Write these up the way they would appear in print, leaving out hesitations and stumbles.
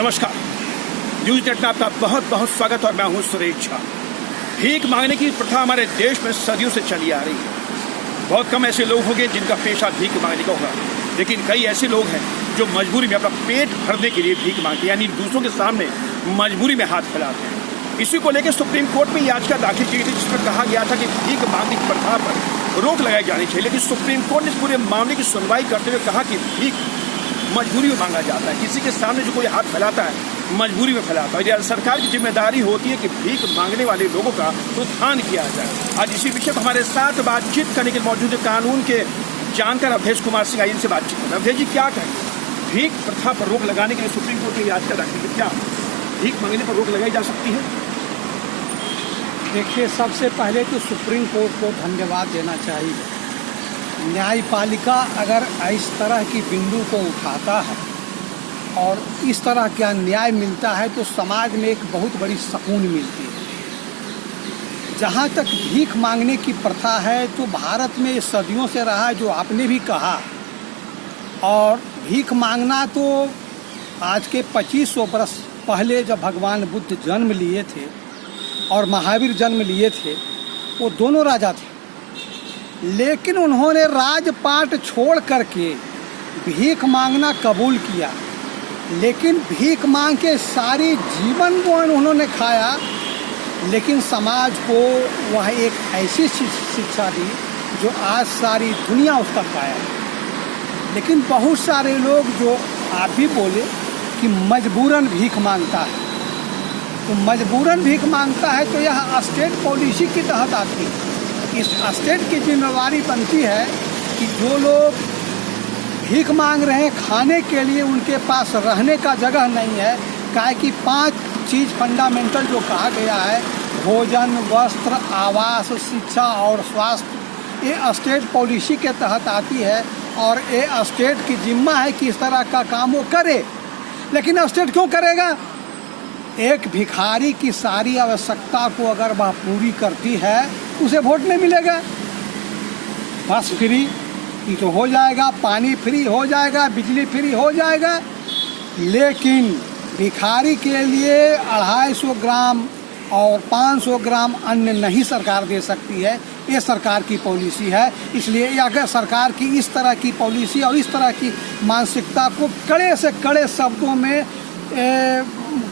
नमस्कार, news net में आपका बहुत बहुत स्वागत और मैं हूं सुरेश झा। भीख मांगने की प्रथा हमारे देश में सदियों से चली आ रही है। बहुत कम ऐसे लोग होंगे जिनका पेशा भीख मांगने का होगा, लेकिन कई ऐसे लोग हैं जो मजबूरी में अपना पेट भरने के लिए भीख मांगते हैं, यानी दूसरों के सामने मजबूरी में हाथ फैलाते हैं। इसी को लेकर सुप्रीम कोर्ट में याचिका दाखिल की थी, जिसमें कहा गया था कि भीख मांगने की प्रथा पर रोक लगाई जानी चाहिए। लेकिन सुप्रीम कोर्ट ने इस पूरे मामले की सुनवाई करते हुए कहा कि भीख मजबूरी में मांगा जाता है। किसी के सामने जो कोई हाथ फैलाता है मजबूरी में फैलाता है। यह सरकार की जिम्मेदारी होती है कि भीख मांगने वाले लोगों का उत्थान किया जाए। आज इसी विषय पर हमारे साथ बातचीत करने के लिए मौजूद कानून के जानकार अवधेश कुमार सिंह इनसे बातचीत करें। अवधेश जी, क्या कहें, भीख प्रथा पर रोक लगाने के लिए सुप्रीम कोर्ट की याचिका दाखिल की, क्या भीख मांगने पर रोक लगाई जा सकती है? देखिए, सबसे पहले तो सुप्रीम कोर्ट को धन्यवाद देना चाहिए। न्यायपालिका अगर इस तरह की बिंदु को उठाता है और इस तरह का न्याय मिलता है तो समाज में एक बहुत बड़ी सुकून मिलती है। जहाँ तक भीख मांगने की प्रथा है तो भारत में सदियों से रहा है, जो आपने भी कहा। और भीख मांगना तो आज के 2500 वर्ष पहले जब भगवान बुद्ध जन्म लिए थे और महावीर जन्म लिए थे, वो दोनों राजा थे, लेकिन उन्होंने राजपाट छोड़ करके भीख मांगना कबूल किया। लेकिन भीख मांग के सारी जीवन को उन्होंने खाया, लेकिन समाज को वह एक ऐसी शिक्षा दी जो आज सारी दुनिया उसका पाया। लेकिन बहुत सारे लोग, जो आप भी बोले कि मजबूरन भीख मांगता है, तो मजबूरन भीख मांगता है तो यह स्टेट पॉलिसी के तहत आती है। इस स्टेट की जिम्मेवारी बनती है कि जो लोग भीख मांग रहे हैं खाने के लिए, उनके पास रहने का जगह नहीं है। काहे कि 5 चीज़ फंडामेंटल जो कहा गया है, भोजन, वस्त्र, आवास, शिक्षा और स्वास्थ्य, ये स्टेट पॉलिसी के तहत आती है और ये स्टेट की जिम्मा है कि इस तरह का काम वो करे। लेकिन स्टेट क्यों करेगा? एक भिखारी की सारी आवश्यकता को अगर वह पूरी करती है, उसे वोट नहीं मिलेगा। बस फ्री तो हो जाएगा, पानी फ्री हो जाएगा, बिजली फ्री हो जाएगा, लेकिन भिखारी के लिए 250 ग्राम और 500 ग्राम अन्न नहीं सरकार दे सकती है। ये सरकार की पॉलिसी है। इसलिए अगर सरकार की इस तरह की पॉलिसी और इस तरह की मानसिकता को कड़े से कड़े शब्दों में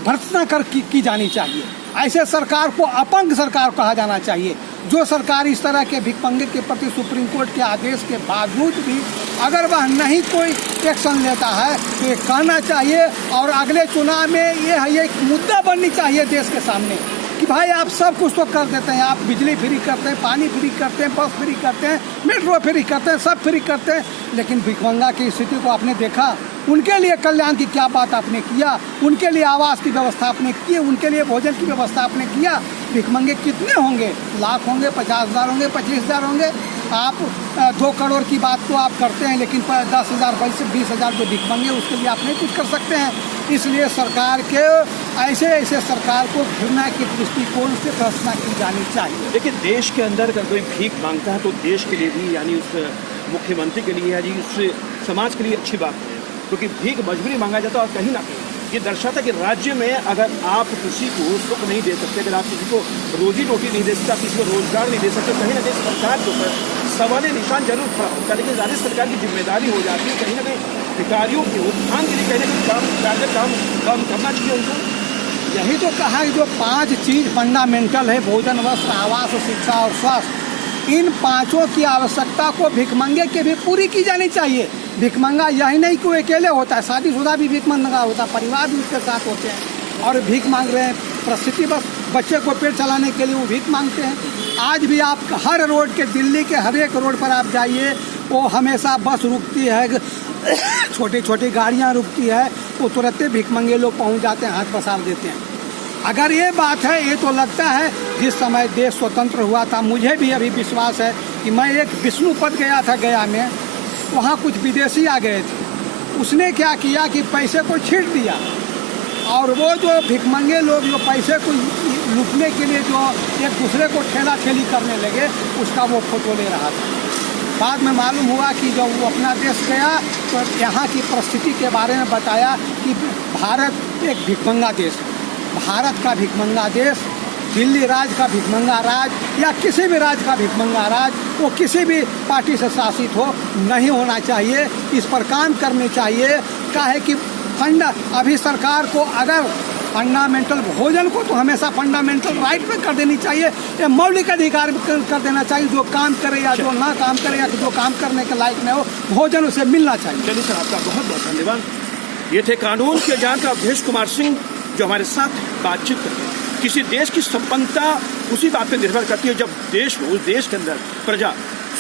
भर्त्सना की जानी चाहिए। ऐसे सरकार को अपंग सरकार कहा जाना चाहिए। जो सरकार इस तरह के भिखमंगे के प्रति सुप्रीम कोर्ट के आदेश के बावजूद भी अगर वह नहीं कोई एक्शन लेता है तो ये कहना चाहिए, और अगले चुनाव में ये एक मुद्दा बननी चाहिए देश के सामने कि भाई आप सब कुछ तो कर देते हैं, आप बिजली फ्री करते हैं, पानी फ्री करते हैं, बस फ्री करते हैं, मेट्रो फ्री करते हैं, सब फ्री करते हैं, लेकिन भिखमंगा की स्थिति को आपने देखा। उनके लिए कल्याण की क्या बात आपने किया? उनके लिए आवास की व्यवस्था आपने की, उनके लिए भोजन की व्यवस्था आपने किया। भिखमंगे कितने होंगे? लाख होंगे, 50,000 होंगे, 25,000 होंगे। आप 2 करोड़ की बात तो आप करते हैं, लेकिन 10,000, 20,000 जो भिखमंगे उसके लिए आप नहीं कुछ कर सकते हैं। इसलिए सरकार के ऐसे सरकार को घृणा के दृष्टिकोण से भर्त्सना की जानी चाहिए। देखिए, देश के अंदर अगर कोई भीख मांगता है तो देश के लिए भी, यानी उस मुख्यमंत्री के लिए, यानी उस समाज के लिए अच्छी बात है, क्योंकि भीख मजबूरी मांगा जाता है। और कहीं ना कहीं ये दर्शाता है कि राज्य में अगर आप किसी को सुख नहीं दे सकते, अगर आप किसी को रोजी रोटी नहीं दे सकते, आप किसी को रोजगार नहीं दे सकते, कहीं ना कहीं सरकार के ऊपर सवाल निशान जरूर खड़ा होता है। लेकिन राज्य सरकार की जिम्मेदारी हो जाती है कहीं ना कहीं भिखारियों के उत्थान के लिए कहीं ना कहीं काम करना चाहिए उनको। यही तो कहा कि जो 5 चीज़ फंडामेंटल है, भोजन, वस्त्र, आवास, शिक्षा और स्वास्थ्य, इन 5 की आवश्यकता को भिखमंगे के भी पूरी की जानी चाहिए। भिखमंगा यही नहीं कि वो अकेले होता है, शादीशुदा भी भिखमंगा होता है, परिवार भी उसके साथ होते हैं और भीख मांग रहे हैं। प्रसिद्धि बस बच्चे को पेट चलाने के लिए वो भीख मांगते हैं। आज भी आप हर रोड के, दिल्ली के हर एक रोड पर आप जाइए, वो हमेशा बस रुकती है, छोटी छोटी गाड़ियाँ रुकती है, वो तुरंत भिखमंगे लोग पहुँच जाते हैं, हाथ पसार देते हैं। अगर ये बात है, ये तो लगता है जिस समय देश स्वतंत्र हुआ था, मुझे भी अभी विश्वास है कि मैं एक विष्णुपद गया था गया में, वहाँ कुछ विदेशी आ गए थे। उसने क्या किया कि पैसे को छींट दिया और वो जो भिखमंगे लोग जो पैसे को लूटने के लिए जो एक दूसरे को ठेला ठेली करने लगे, उसका वो फोटो ले रहा था। बाद में मालूम हुआ कि जब वो अपना देश गया तो यहाँ की परिस्थिति के बारे में बताया कि भारत एक भिखमंगा देश है। भारत का भिखमंगा देश, दिल्ली राज्य का भिखमंगा राज्य या किसी भी राज्य का भिखमंगा राज्य, वो किसी भी पार्टी से शासित हो, नहीं होना चाहिए। इस पर काम करने चाहिए। क्या है कि अभी सरकार को अगर फंडामेंटल भोजन को तो हमेशा फंडामेंटल राइट पे कर देनी चाहिए, या मौलिक अधिकार कर देना चाहिए। जो काम करे या जो ना काम करे या जो काम करने के लायक नहीं हो, भोजन उसे मिलना चाहिए। चलिए सर, आपका बहुत बहुत धन्यवाद। ये थे कानून के जानकार अवधेश कुमार सिंह, जो हमारे साथ बातचीत करते हैं। किसी देश की संपन्नता उसी बात पर निर्भर करती है जब देश में, उस देश के अंदर प्रजा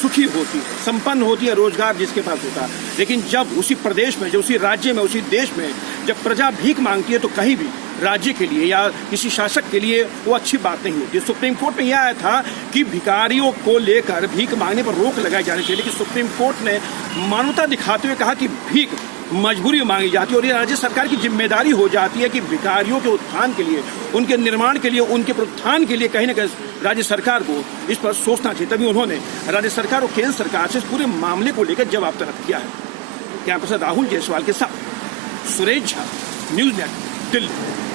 सुखी होती है, संपन्न होती है, रोजगार जिसके पास होता है। लेकिन जब उसी प्रदेश में, जो उसी राज्य में, उसी देश में जब प्रजा भीख मांगती है, तो कहीं भी राज्य के लिए या किसी शासक के लिए वो अच्छी बात नहीं होती। सुप्रीम कोर्ट में यह आया था कि भिखारियों को लेकर भीख मांगने पर रोक लगाई जानी चाहिए, लेकिन सुप्रीम कोर्ट ने मानवता दिखाते हुए कहा कि भीख मजबूरी मांगी जाती है और ये राज्य सरकार की जिम्मेदारी हो जाती है कि भिखारियों के उत्थान के लिए, उनके निर्माण के लिए, उनके प्रोत्थान के लिए कहीं ना कहीं राज्य सरकार को इस पर सोचना चाहिए। तभी उन्होंने राज्य सरकार और केंद्र सरकार से इस पूरे मामले को लेकर जवाब तलब किया है। कैंपस राहुल जायसवाल के साथ सुरेश झा, न्यूज़ नेटवर्क, दिल्ली।